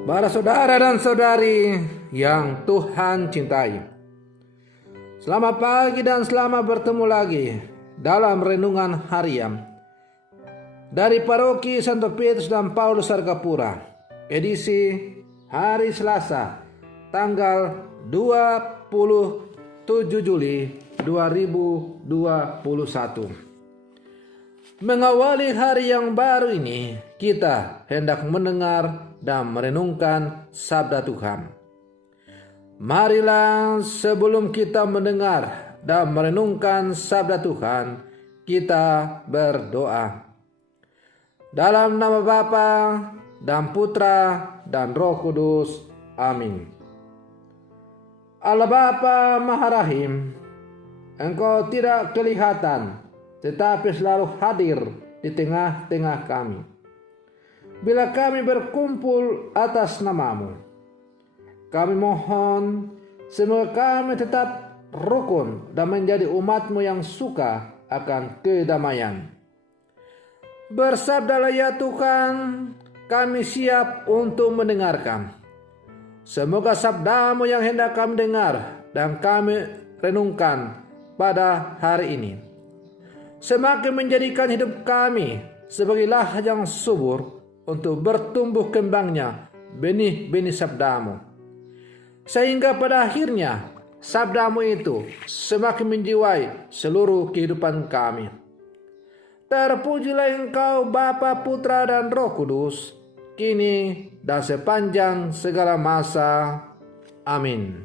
Para saudara dan saudari yang Tuhan cintai, selamat pagi dan selamat bertemu lagi dalam renungan harian dari Paroki Santo Petrus dan Paulus Sargapura, edisi hari Selasa, tanggal 27 Juli 2021. Mengawali hari yang baru ini, kita hendak mendengar dan merenungkan sabda Tuhan. Marilah sebelum kita mendengar dan merenungkan sabda Tuhan, kita berdoa. Dalam nama Bapa dan Putra dan Roh Kudus. Amin. Allah Bapa Maha Rahim, Engkau tidak kelihatan, tetapi selalu hadir di tengah-tengah kami. Bila kami berkumpul atas nama-Mu, kami mohon semoga kami tetap rukun dan menjadi umat-Mu yang suka akan kedamaian. Bersabdalah ya Tuhan, kami siap untuk mendengarkan. Semoga sabda-Mu yang hendak kami dengar dan kami renungkan pada hari ini semakin menjadikan hidup kami sebagai lahan yang subur untuk bertumbuh kembangnya benih-benih sabda-Mu. Sehingga pada akhirnya sabda-Mu itu semakin menjiwai seluruh kehidupan kami. Terpujilah Engkau Bapa, Putra dan Roh Kudus, kini dan sepanjang segala masa. Amin.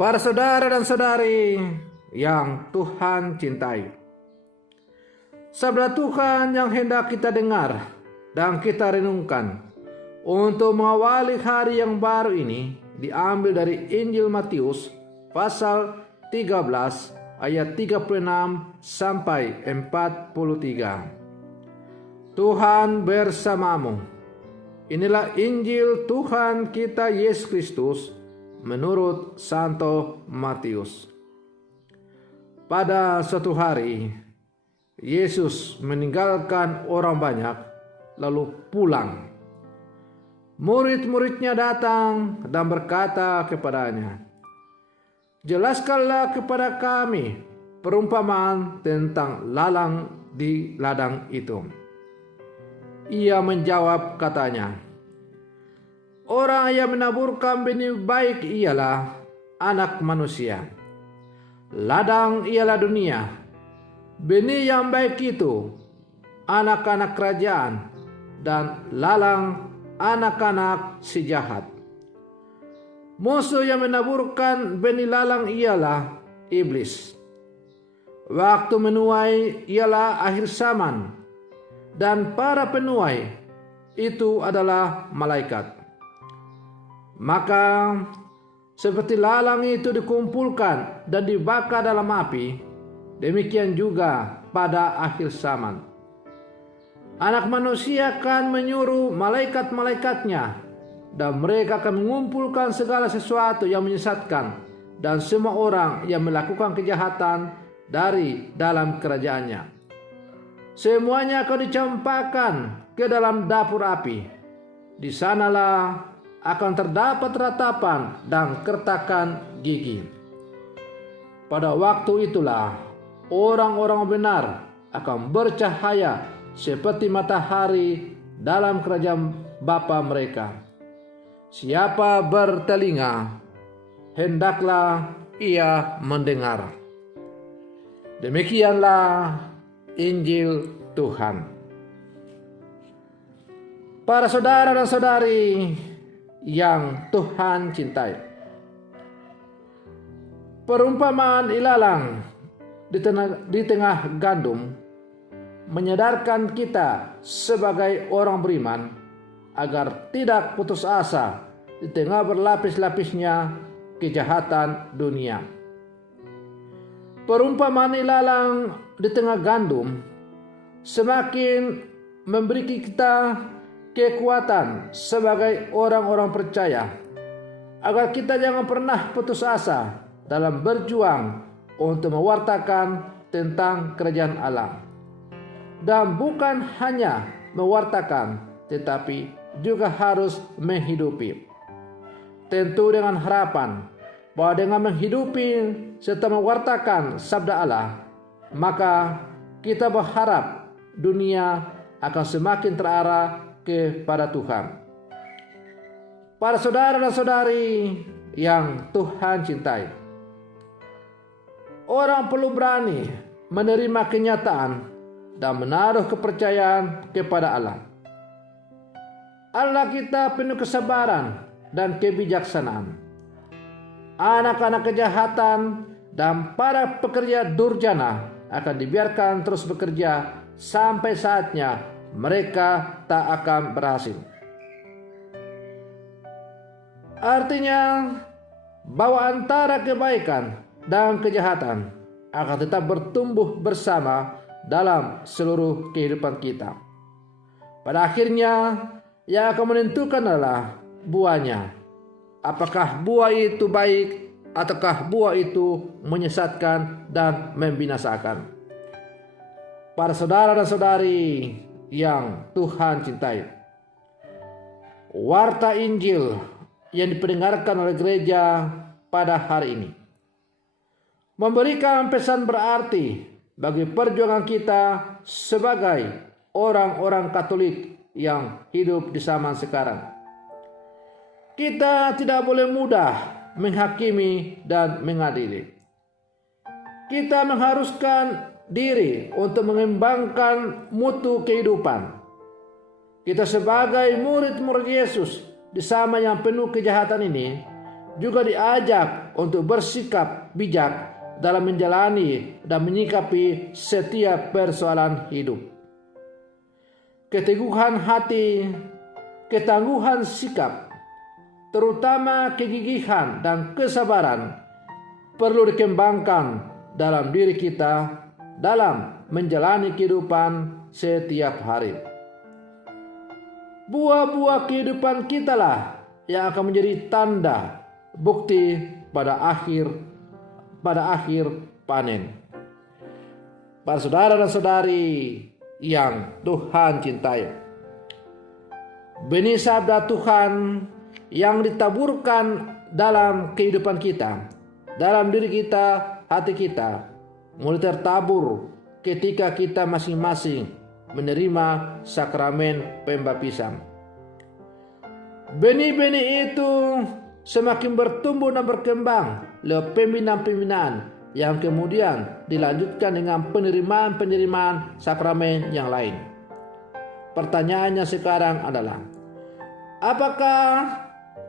Para saudara dan saudari yang Tuhan cintai, sabda Tuhan yang hendak kita dengar dan kita renungkan untuk mengawali hari yang baru ini diambil dari Injil Matius pasal 13 ayat 36 sampai 43. Tuhan bersamamu. Inilah Injil Tuhan kita Yesus Kristus menurut Santo Matius. Pada suatu hari, Yesus meninggalkan orang banyak lalu pulang. Murid-muridnya datang dan berkata kepadanya, "Jelaskanlah kepada kami perumpamaan tentang lalang di ladang itu." Ia menjawab katanya, "Orang yang menaburkan benih baik ialah Anak Manusia. Ladang ialah dunia. Benih yang baik itu anak-anak kerajaan, dan lalang anak-anak si jahat. Musuh yang menaburkan benih lalang ialah iblis. Waktu menuai ialah akhir zaman, dan para penuai itu adalah malaikat. Maka seperti lalang itu dikumpulkan dan dibakar dalam api, demikian juga pada akhir zaman. Anak Manusia akan menyuruh malaikat-malaikatnya, dan mereka akan mengumpulkan segala sesuatu yang menyesatkan dan semua orang yang melakukan kejahatan dari dalam kerajaannya. Semuanya akan dicampakkan ke dalam dapur api. Di sanalah akan terdapat ratapan dan kertakan gigi. Pada waktu itulah orang-orang benar akan bercahaya seperti matahari dalam kerajaan Bapa mereka. Siapa bertelinga, hendaklah ia mendengar." Demikianlah Injil Tuhan. Para saudara dan saudari yang Tuhan cintai, perumpamaan ilalang di tengah gandum menyadarkan kita sebagai orang beriman agar tidak putus asa di tengah berlapis-lapisnya kejahatan dunia. Perumpamaan ilalang di tengah gandum semakin memberi kita kekuatan sebagai orang-orang percaya agar kita jangan pernah putus asa dalam berjuang untuk mewartakan tentang kerajaan Allah. Dan bukan hanya mewartakan, tetapi juga harus menghidupi. Tentu dengan harapan bahwa dengan menghidupi serta mewartakan sabda Allah, maka kita berharap dunia akan semakin terarah kepada Tuhan. Para saudara dan saudari yang Tuhan cintai, orang perlu berani menerima kenyataan dan menaruh kepercayaan kepada Allah. Allah kita penuh kesabaran dan kebijaksanaan. Anak-anak kejahatan dan para pekerja durjana akan dibiarkan terus bekerja sampai saatnya mereka tak akan berhasil. Artinya bahwa antara kebaikan dan kejahatan akan tetap bertumbuh bersama dalam seluruh kehidupan kita. Pada akhirnya yang akan menentukan adalah buahnya. Apakah buah itu baik ataukah buah itu menyesatkan dan membinasakan. Para saudara dan saudari yang Tuhan cintai, warta Injil yang dipendengarkan oleh gereja pada hari ini memberikan pesan berarti bagi perjuangan kita sebagai orang-orang Katolik yang hidup di zaman sekarang. Kita tidak boleh mudah menghakimi dan mengadili. Kita mengharuskan diri untuk mengembangkan mutu kehidupan. Kita sebagai murid-murid Yesus di zaman yang penuh kejahatan ini juga diajak untuk bersikap bijak dalam menjalani dan menyikapi setiap persoalan hidup. Keteguhan hati, ketangguhan sikap, terutama kegigihan dan kesabaran perlu dikembangkan dalam diri kita dalam menjalani kehidupan setiap hari. Buah-buah kehidupan kitalah yang akan menjadi tanda bukti pada akhir panen. Para saudara dan saudari yang Tuhan cintai, benih sabda Tuhan yang ditaburkan dalam kehidupan kita, dalam diri kita, hati kita, mulai tertabur ketika kita masing-masing menerima sakramen pembaptisan. Benih-benih itu semakin bertumbuh dan berkembang lewat pembinaan-pembinaan yang kemudian dilanjutkan dengan penerimaan sakramen yang lain. Pertanyaannya sekarang adalah, apakah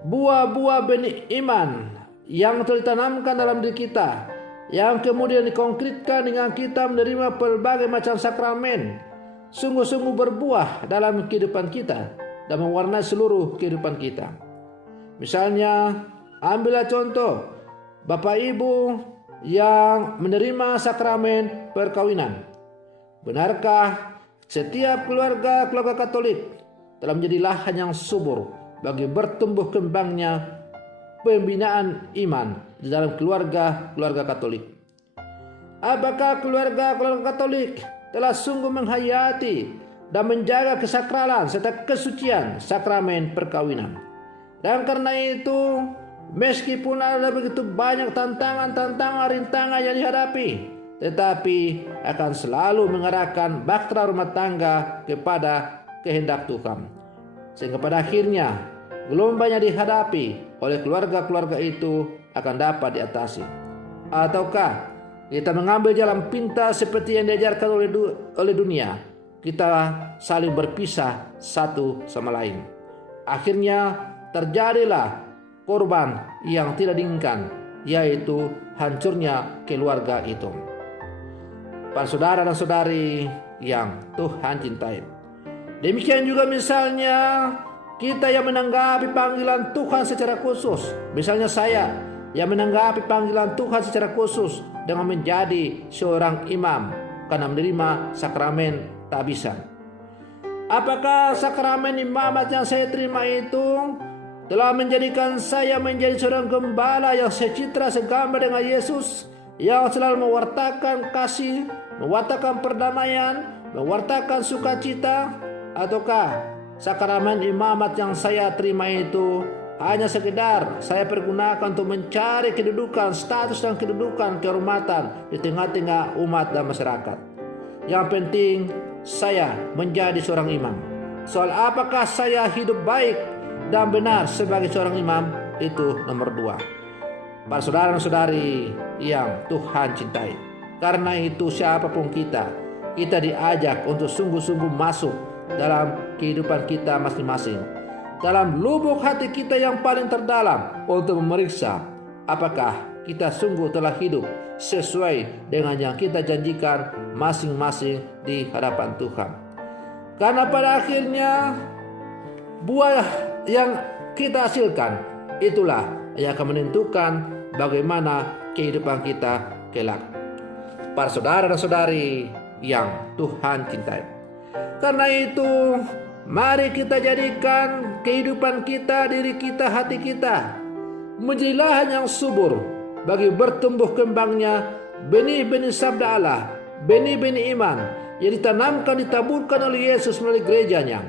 buah-buah benih iman yang telah ditanamkan dalam diri kita, yang kemudian dikonkretkan dengan kita menerima berbagai macam sakramen, sungguh-sungguh berbuah dalam kehidupan kita dan mewarnai seluruh kehidupan kita? Misalnya, ambillah contoh Bapak Ibu yang menerima sakramen perkawinan. Benarkah setiap keluarga Katolik telah menjadi lahan yang subur bagi bertumbuh kembangnya pembinaan iman di dalam keluarga Katolik? Apakah keluarga Katolik telah sungguh menghayati dan menjaga kesakralan serta kesucian sakramen perkawinan? Dan karena itu, meskipun ada begitu banyak tantangan, rintangan yang dihadapi, tetapi akan selalu mengarahkan bahtera rumah tangga kepada kehendak Tuhan, sehingga pada akhirnya gelombang yang dihadapi oleh keluarga-keluarga itu akan dapat diatasi. Ataukah kita mengambil jalan pintas seperti yang diajarkan oleh dunia, kita saling berpisah satu sama lain. Akhirnya terjadilah korban yang tidak diinginkan, yaitu hancurnya keluarga itu. Para saudara dan saudari yang Tuhan cintai, demikian juga misalnya kita yang menanggapi panggilan Tuhan secara khusus. Misalnya saya yang menanggapi panggilan Tuhan secara khusus dengan menjadi seorang imam karena menerima sakramen tabisan. Apakah sakramen imamat yang saya terima itu telah menjadikan saya menjadi seorang gembala yang secitra segambar dengan Yesus, yang selalu mewartakan kasih, mewartakan perdamaian, mewartakan sukacita? Ataukah sakramen imamat yang saya terima itu hanya sekedar saya pergunakan untuk mencari kedudukan, status dan kedudukan, kehormatan di tengah-tengah umat dan masyarakat. Yang penting saya menjadi seorang imam. Soal apakah saya hidup baik dan benar sebagai seorang imam, itu nomor 2. Para saudara dan saudari yang Tuhan cintai, karena itu siapapun kita diajak untuk sungguh-sungguh masuk dalam kehidupan kita masing-masing, dalam lubuk hati kita yang paling terdalam, untuk memeriksa apakah kita sungguh telah hidup sesuai dengan yang kita janjikan masing-masing di hadapan Tuhan. Karena pada akhirnya buah yang kita hasilkan itulah yang akan menentukan bagaimana kehidupan kita kelak. Para saudara dan saudari yang Tuhan cintai, karena itu mari kita jadikan kehidupan kita, diri kita, hati kita menjadi lahan yang subur bagi bertumbuh kembangnya benih-benih sabda Allah, benih-benih iman yang ditanamkan, ditaburkan oleh Yesus melalui gerejanya.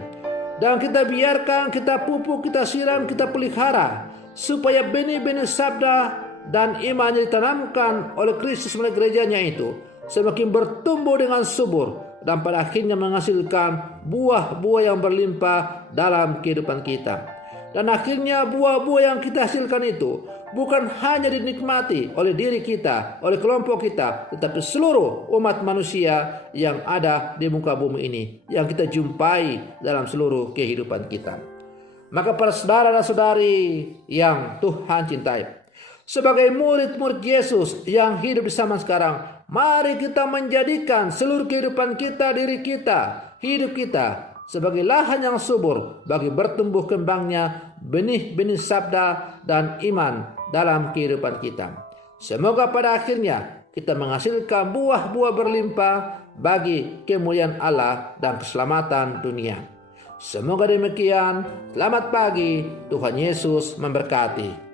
Dan kita biarkan, kita pupuk, kita siram, kita pelihara, supaya benih-benih sabda dan iman yang ditanamkan oleh Kristus melalui gerejanya itu semakin bertumbuh dengan subur, dan pada akhirnya menghasilkan buah-buah yang berlimpah dalam kehidupan kita. Dan akhirnya buah-buah yang kita hasilkan itu bukan hanya dinikmati oleh diri kita, oleh kelompok kita, tetapi seluruh umat manusia yang ada di muka bumi ini, yang kita jumpai dalam seluruh kehidupan kita. Maka para saudara dan saudari yang Tuhan cintai, sebagai murid-murid Yesus yang hidup di zaman sekarang, mari kita menjadikan seluruh kehidupan kita, diri kita, hidup kita sebagai lahan yang subur bagi bertumbuh kembangnya benih-benih sabda dan iman dalam kehidupan kita. Semoga pada akhirnya kita menghasilkan buah-buah berlimpah bagi kemuliaan Allah dan keselamatan dunia. Semoga demikian. Selamat pagi, Tuhan Yesus memberkati.